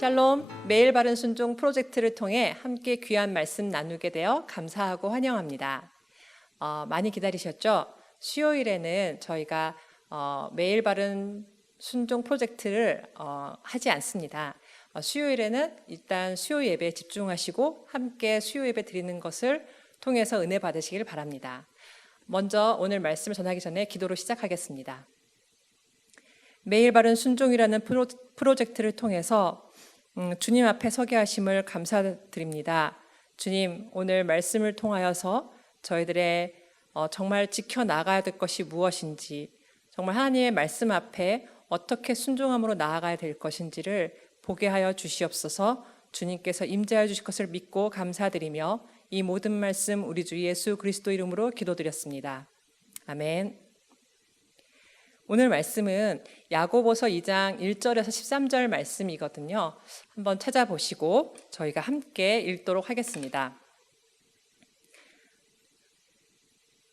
샬롬, 매일 바른 순종 프로젝트를 통해 함께 귀한 말씀 나누게 되어 감사하고 환영합니다. 많이 기다리셨죠? 수요일에는 저희가 매일 바른 순종 프로젝트를 하지 않습니다. 수요일에는 일단 수요 예배에 집중하시고 함께 수요 예배 드리는 것을 통해서 은혜 받으시길 바랍니다. 먼저 오늘 말씀을 전하기 전에 기도로 시작하겠습니다. 매일 바른 순종이라는 프로젝트를 통해서 주님 앞에 서게 하심을 감사드립니다. 주님, 오늘 말씀을 통하여서 저희들의 정말 지켜나가야 될 것이 무엇인지, 정말 하나님의 말씀 앞에 어떻게 순종함으로 나아가야 될 것인지를 보게 하여 주시옵소서. 주님께서 임재하여 주실 것을 믿고 감사드리며 이 모든 말씀 우리 주 예수 그리스도 이름으로 기도드렸습니다. 아멘. 오늘 말씀은 야고보서 2장 1절에서 13절 말씀이거든요. 한번 찾아보시고 저희가 함께 읽도록 하겠습니다.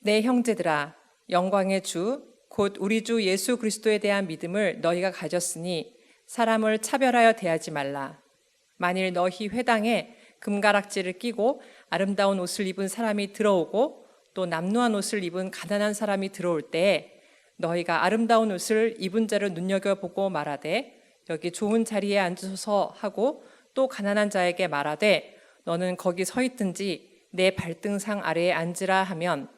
내 형제들아, 영광의 주 곧 우리 주 예수 그리스도에 대한 믿음을 너희가 가졌으니 사람을 차별하여 대하지 말라. 만일 너희 회당에 금가락지를 끼고 아름다운 옷을 입은 사람이 들어오고 또 남루한 옷을 입은 가난한 사람이 들어올 때에 너희가 아름다운 옷을 입은 자를 눈여겨보고 말하되 여기 좋은 자리에 앉으소서 하고 또 가난한 자에게 말하되 너는 거기 서 있든지 내 발등상 아래에 앉으라 하면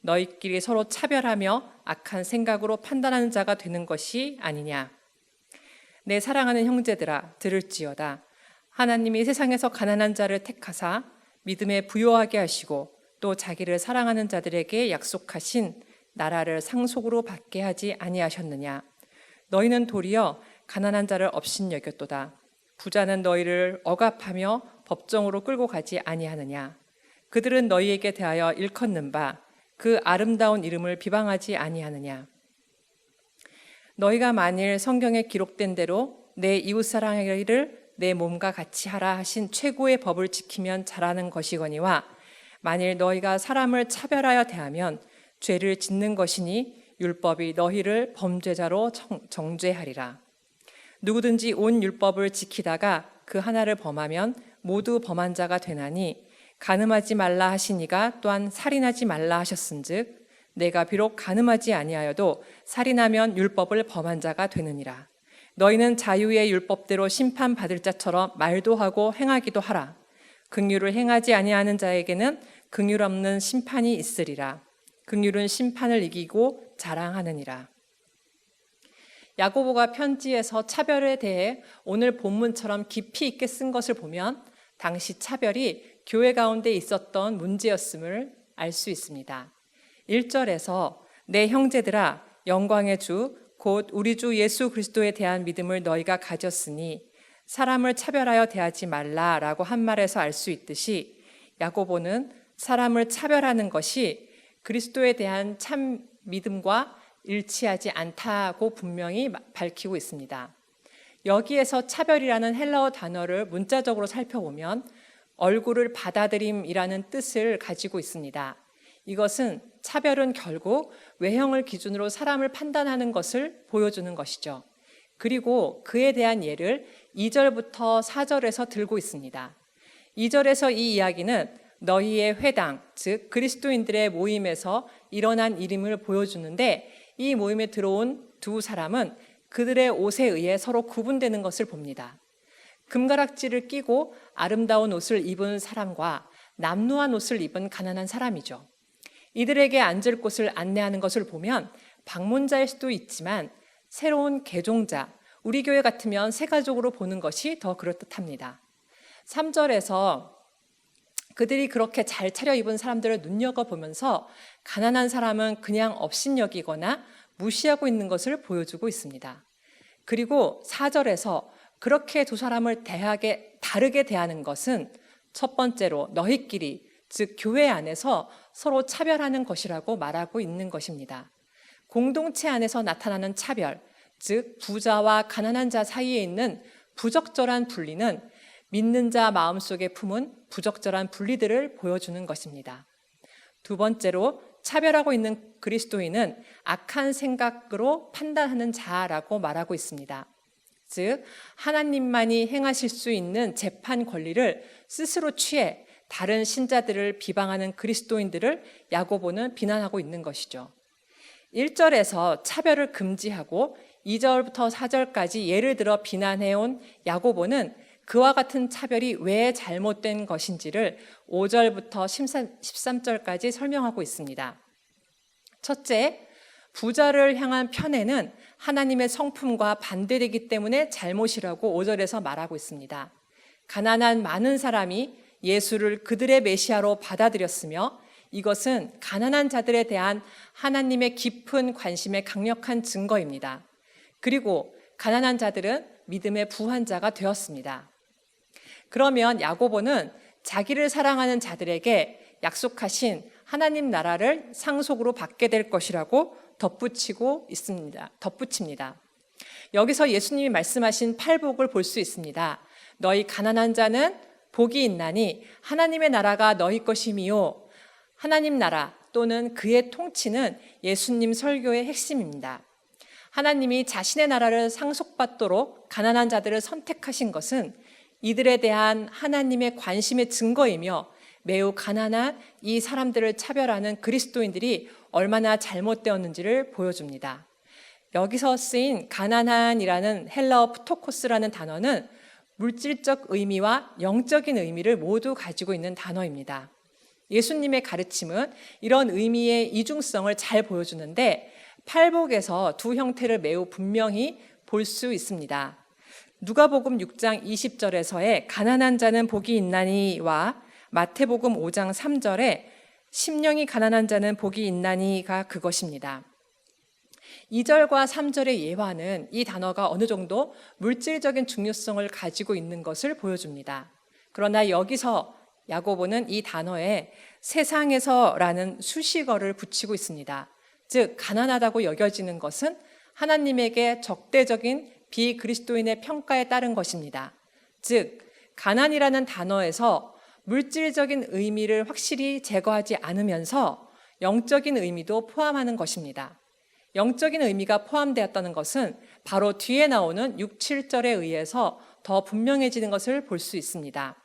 너희끼리 서로 차별하며 악한 생각으로 판단하는 자가 되는 것이 아니냐. 내 사랑하는 형제들아, 들을지어다. 하나님이 세상에서 가난한 자를 택하사 믿음에 부요하게 하시고 또 자기를 사랑하는 자들에게 약속하신 나라를 상속으로 받게 하지 아니하셨느냐. 너희는 도리어 가난한 자를 업신여겼도다. 부자는 너희를 억압하며 법정으로 끌고 가지 아니하느냐. 그들은 너희에게 대하여 일컫는 바 그 아름다운 이름을 비방하지 아니하느냐. 너희가 만일 성경에 기록된 대로 내 이웃 사랑하기를 내 몸과 같이 하라 하신 최고의 법을 지키면 잘하는 것이거니와 만일 너희가 사람을 차별하여 대하면 죄를 짓는 것이니 율법이 너희를 범죄자로 정죄하리라. 누구든지 온 율법을 지키다가 그 하나를 범하면 모두 범한 자가 되나니 간음하지 말라 하시니가 또한 살인하지 말라 하셨은즉 내가 비록 간음하지 아니하여도 살인하면 율법을 범한 자가 되느니라. 너희는 자유의 율법대로 심판받을 자처럼 말도 하고 행하기도 하라. 긍휼을 행하지 아니하는 자에게는 긍휼 없는 심판이 있으리라. 긍휼은 심판을 이기고 자랑하느니라. 야고보가 편지에서 차별에 대해 오늘 본문처럼 깊이 있게 쓴 것을 보면 당시 차별이 교회 가운데 있었던 문제였음을 알 수 있습니다. 1절에서 내 형제들아, 영광의 주 곧 우리 주 예수 그리스도에 대한 믿음을 너희가 가졌으니 사람을 차별하여 대하지 말라라고 한 말에서 알 수 있듯이 야고보는 사람을 차별하는 것이 그리스도에 대한 참 믿음과 일치하지 않다고 분명히 밝히고 있습니다. 여기에서 차별이라는 헬라어 단어를 문자적으로 살펴보면 얼굴을 받아들임이라는 뜻을 가지고 있습니다. 이것은 차별은 결국 외형을 기준으로 사람을 판단하는 것을 보여주는 것이죠. 그리고 그에 대한 예를 2절부터 4절에서 들고 있습니다. 2절에서 이 이야기는 너희의 회당, 즉 그리스도인들의 모임에서 일어난 일임을 보여주는데 이 모임에 들어온 두 사람은 그들의 옷에 의해 서로 구분되는 것을 봅니다. 금가락지를 끼고 아름다운 옷을 입은 사람과 남루한 옷을 입은 가난한 사람이죠. 이들에게 앉을 곳을 안내하는 것을 보면 방문자일 수도 있지만 새로운 개종자, 우리 교회 같으면 새가족으로 보는 것이 더 그럴듯합니다. 3절에서 그들이 그렇게 잘 차려입은 사람들을 눈여겨보면서 가난한 사람은 그냥 업신여기거나 무시하고 있는 것을 보여주고 있습니다. 그리고 4절에서 그렇게 두 사람을 다르게 대하는 것은 첫 번째로 너희끼리, 즉 교회 안에서 서로 차별하는 것이라고 말하고 있는 것입니다. 공동체 안에서 나타나는 차별, 즉 부자와 가난한 자 사이에 있는 부적절한 분리는 믿는 자 마음속에 품은 부적절한 분리들을 보여주는 것입니다. 두 번째로 차별하고 있는 그리스도인은 악한 생각으로 판단하는 자라고 말하고 있습니다. 즉 하나님만이 행하실 수 있는 재판 권리를 스스로 취해 다른 신자들을 비방하는 그리스도인들을 야고보는 비난하고 있는 것이죠. 1절에서 차별을 금지하고 2절부터 4절까지 예를 들어 비난해온 야고보는 그와 같은 차별이 왜 잘못된 것인지를 5절부터 13절까지 설명하고 있습니다. 첫째, 부자를 향한 편애는 하나님의 성품과 반대되기 때문에 잘못이라고 5절에서 말하고 있습니다. 가난한 많은 사람이 예수를 그들의 메시아로 받아들였으며 이것은 가난한 자들에 대한 하나님의 깊은 관심의 강력한 증거입니다. 그리고 가난한 자들은 믿음의 부한자가 되었습니다. 그러면 야고보는 자기를 사랑하는 자들에게 약속하신 하나님 나라를 상속으로 받게 될 것이라고 덧붙입니다. 여기서 예수님이 말씀하신 팔복을 볼 수 있습니다. 너희 가난한 자는 복이 있나니 하나님의 나라가 너희 것이미요. 하나님 나라 또는 그의 통치는 예수님 설교의 핵심입니다. 하나님이 자신의 나라를 상속받도록 가난한 자들을 선택하신 것은 이들에 대한 하나님의 관심의 증거이며 매우 가난한 이 사람들을 차별하는 그리스도인들이 얼마나 잘못되었는지를 보여줍니다. 여기서 쓰인 가난한이라는 헬라어 프토코스라는 단어는 물질적 의미와 영적인 의미를 모두 가지고 있는 단어입니다. 예수님의 가르침은 이런 의미의 이중성을 잘 보여주는데 팔복에서 두 형태를 매우 분명히 볼 수 있습니다. 누가복음 6장 20절에서의 가난한 자는 복이 있나니와 마태복음 5장 3절에 심령이 가난한 자는 복이 있나니가 그것입니다. 2절과 3절의 예화는 이 단어가 어느 정도 물질적인 중요성을 가지고 있는 것을 보여줍니다. 그러나 여기서 야고보는 이 단어에 세상에서라는 수식어를 붙이고 있습니다. 즉 가난하다고 여겨지는 것은 하나님에게 적대적인 비그리스도인의 평가에 따른 것입니다. 즉 가난이라는 단어에서 물질적인 의미를 확실히 제거하지 않으면서 영적인 의미도 포함하는 것입니다. 영적인 의미가 포함되었다는 것은 바로 뒤에 나오는 6, 7절에 의해서 더 분명해지는 것을 볼 수 있습니다.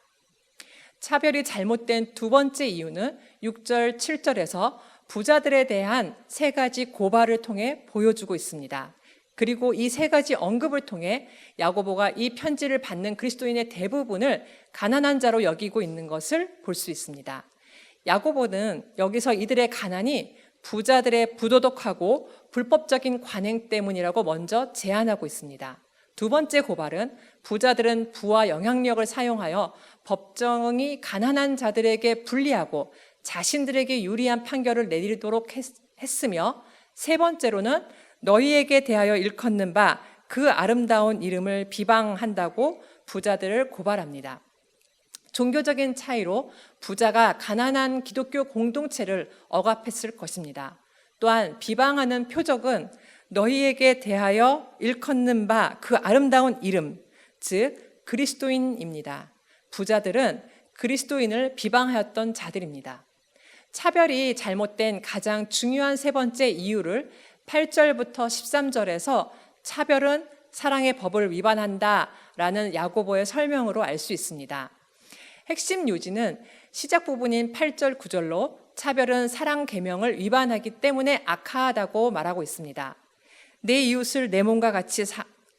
차별이 잘못된 두 번째 이유는 6절, 7절에서 부자들에 대한 세 가지 고발을 통해 보여주고 있습니다. 그리고 이 세 가지 언급을 통해 야고보가 이 편지를 받는 그리스도인의 대부분을 가난한 자로 여기고 있는 것을 볼 수 있습니다. 야고보는 여기서 이들의 가난이 부자들의 부도덕하고 불법적인 관행 때문이라고 먼저 제안하고 있습니다. 두 번째 고발은 부자들은 부와 영향력을 사용하여 법정이 가난한 자들에게 불리하고 자신들에게 유리한 판결을 내리도록 했으며 세 번째로는 너희에게 대하여 일컫는 바 그 아름다운 이름을 비방한다고 부자들을 고발합니다. 종교적인 차이로 부자가 가난한 기독교 공동체를 억압했을 것입니다. 또한 비방하는 표적은 너희에게 대하여 일컫는 바 그 아름다운 이름, 즉 그리스도인입니다. 부자들은 그리스도인을 비방하였던 자들입니다. 차별이 잘못된 가장 중요한 세 번째 이유를 8절부터 13절에서 차별은 사랑의 법을 위반한다라는 야고보의 설명으로 알 수 있습니다. 핵심 요지는 시작 부분인 8절 9절로 차별은 사랑 계명을 위반하기 때문에 악하다고 말하고 있습니다. 내 이웃을 내 몸과 같이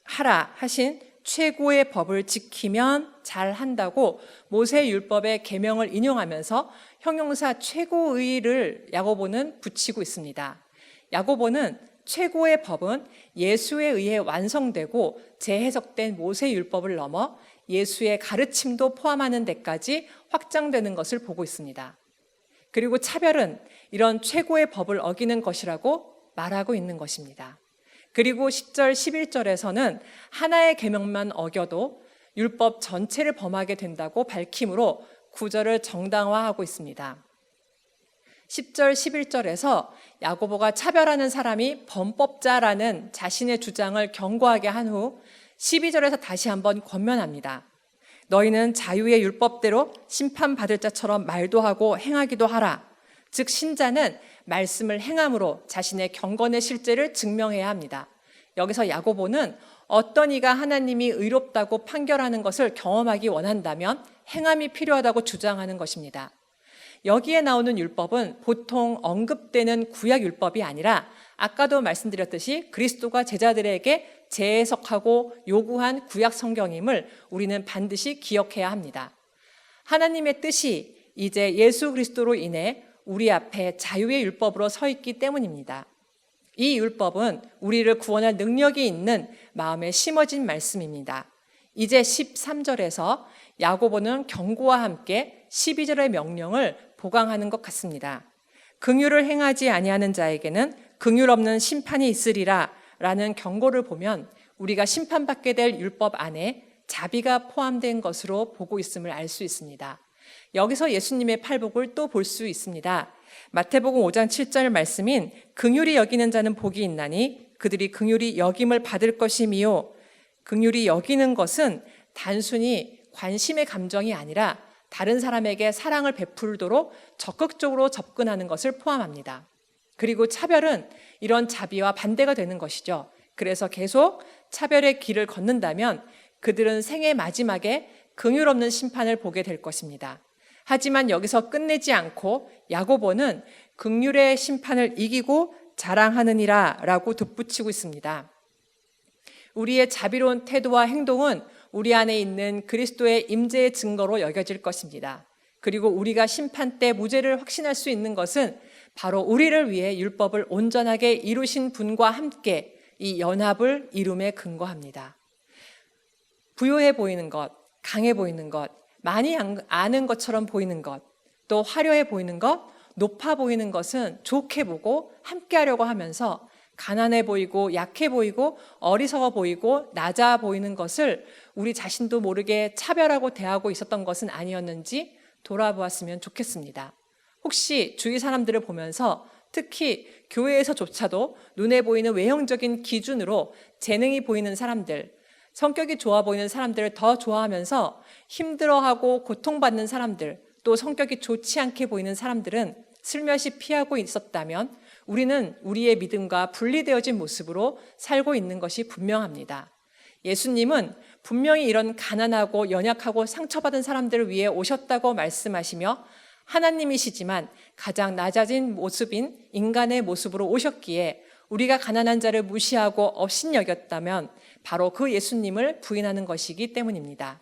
하라 하신 최고의 법을 지키면 잘한다고 모세 율법의 계명을 인용하면서 형용사 최고의를 야고보는 붙이고 있습니다. 야고보는 최고의 법은 예수에 의해 완성되고 재해석된 모세 율법을 넘어 예수의 가르침도 포함하는 데까지 확장되는 것을 보고 있습니다. 그리고 차별은 이런 최고의 법을 어기는 것이라고 말하고 있는 것입니다. 그리고 10절, 11절에서는 하나의 계명만 어겨도 율법 전체를 범하게 된다고 밝힘으로 구절을 정당화하고 있습니다. 10절, 11절에서 야고보가 차별하는 사람이 범법자라는 자신의 주장을 경고하게 한 후 12절에서 다시 한번 권면합니다. 너희는 자유의 율법대로 심판받을 자처럼 말도 하고 행하기도 하라. 즉 신자는 말씀을 행함으로 자신의 경건의 실제를 증명해야 합니다. 여기서 야고보는 어떤 이가 하나님이 의롭다고 판결하는 것을 경험하기 원한다면 행함이 필요하다고 주장하는 것입니다. 여기에 나오는 율법은 보통 언급되는 구약 율법이 아니라 아까도 말씀드렸듯이 그리스도가 제자들에게 재해석하고 요구한 구약 성경임을 우리는 반드시 기억해야 합니다. 하나님의 뜻이 이제 예수 그리스도로 인해 우리 앞에 자유의 율법으로 서 있기 때문입니다. 이 율법은 우리를 구원할 능력이 있는 마음에 심어진 말씀입니다. 이제 13절에서 야고보는 경고와 함께 12절의 명령을 보강하는 것 같습니다. 긍휼을 행하지 아니하는 자에게는 긍휼 없는 심판이 있으리라 라는 경고를 보면 우리가 심판받게 될 율법 안에 자비가 포함된 것으로 보고 있음을 알 수 있습니다. 여기서 예수님의 팔복을 또 볼 수 있습니다. 마태복음 5장 7절 말씀인 긍휼히 여기는 자는 복이 있나니 그들이 긍휼히 여김을 받을 것이미요. 긍휼히 여기는 것은 단순히 관심의 감정이 아니라 다른 사람에게 사랑을 베풀도록 적극적으로 접근하는 것을 포함합니다. 그리고 차별은 이런 자비와 반대가 되는 것이죠. 그래서 계속 차별의 길을 걷는다면 그들은 생애 마지막에 긍휼 없는 심판을 보게 될 것입니다. 하지만 여기서 끝내지 않고 야고보는 긍휼의 심판을 이기고 자랑하느니라 라고 덧붙이고 있습니다. 우리의 자비로운 태도와 행동은 우리 안에 있는 그리스도의 임재의 증거로 여겨질 것입니다. 그리고 우리가 심판 때 무죄를 확신할 수 있는 것은 바로 우리를 위해 율법을 온전하게 이루신 분과 함께 이 연합을 이룸에 근거합니다. 부유해 보이는 것, 강해 보이는 것, 많이 아는 것처럼 보이는 것, 또 화려해 보이는 것, 높아 보이는 것은 좋게 보고 함께 하려고 하면서 가난해 보이고 약해 보이고 어리석어 보이고 낮아 보이는 것을 우리 자신도 모르게 차별하고 대하고 있었던 것은 아니었는지 돌아보았으면 좋겠습니다. 혹시 주위 사람들을 보면서 특히 교회에서조차도 눈에 보이는 외형적인 기준으로 재능이 보이는 사람들, 성격이 좋아 보이는 사람들을 더 좋아하면서 힘들어하고 고통받는 사람들, 또 성격이 좋지 않게 보이는 사람들은 슬며시 피하고 있었다면 우리는 우리의 믿음과 분리되어진 모습으로 살고 있는 것이 분명합니다. 예수님은 분명히 이런 가난하고 연약하고 상처받은 사람들을 위해 오셨다고 말씀하시며 하나님이시지만 가장 낮아진 모습인 인간의 모습으로 오셨기에 우리가 가난한 자를 무시하고 업신여겼다면 바로 그 예수님을 부인하는 것이기 때문입니다.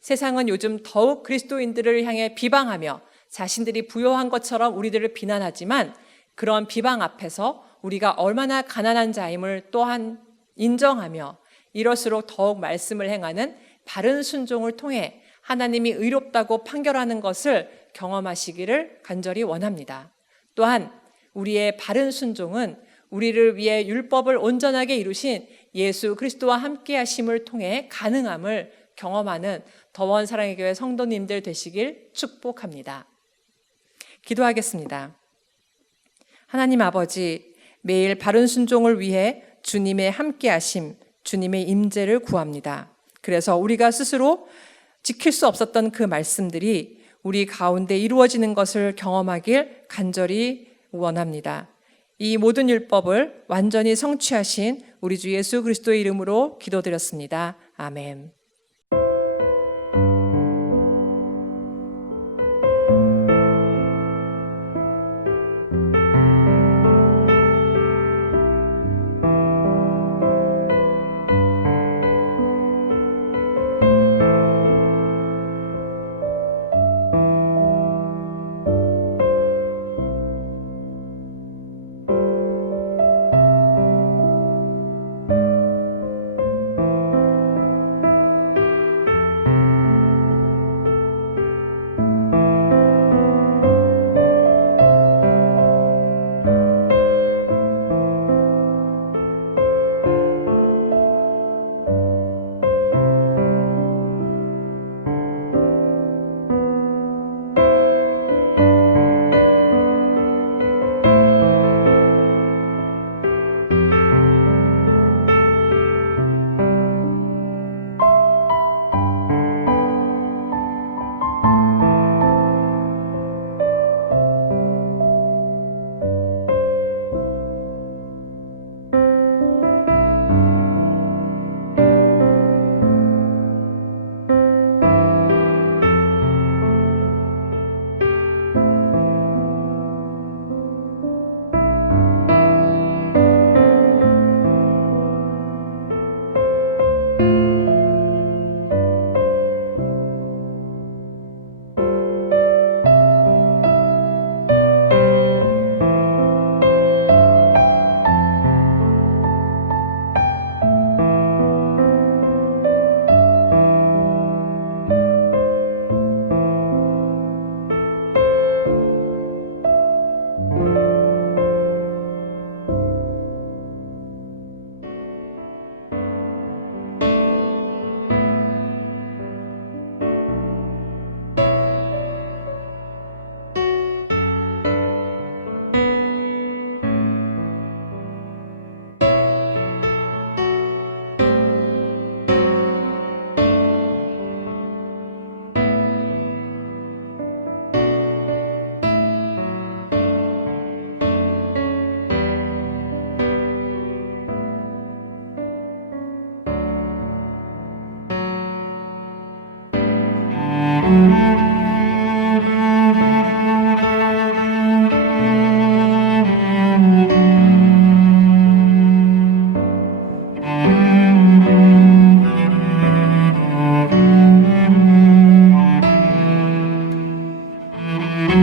세상은 요즘 더욱 그리스도인들을 향해 비방하며 자신들이 부요한 것처럼 우리들을 비난하지만 그런 비방 앞에서 우리가 얼마나 가난한 자임을 또한 인정하며 이럴수록 더욱 말씀을 행하는 바른 순종을 통해 하나님이 의롭다고 판결하는 것을 경험하시기를 간절히 원합니다. 또한 우리의 바른 순종은 우리를 위해 율법을 온전하게 이루신 예수 그리스도와 함께 하심을 통해 가능함을 경험하는 더원 사랑의 교회 성도님들 되시길 축복합니다. 기도하겠습니다. 하나님 아버지, 매일 바른 순종을 위해 주님의 함께 하심, 주님의 임재를 구합니다. 그래서 우리가 스스로 지킬 수 없었던 그 말씀들이 우리 가운데 이루어지는 것을 경험하길 간절히 원합니다. 이 모든 율법을 완전히 성취하신 우리 주 예수 그리스도의 이름으로 기도드렸습니다. 아멘.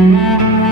주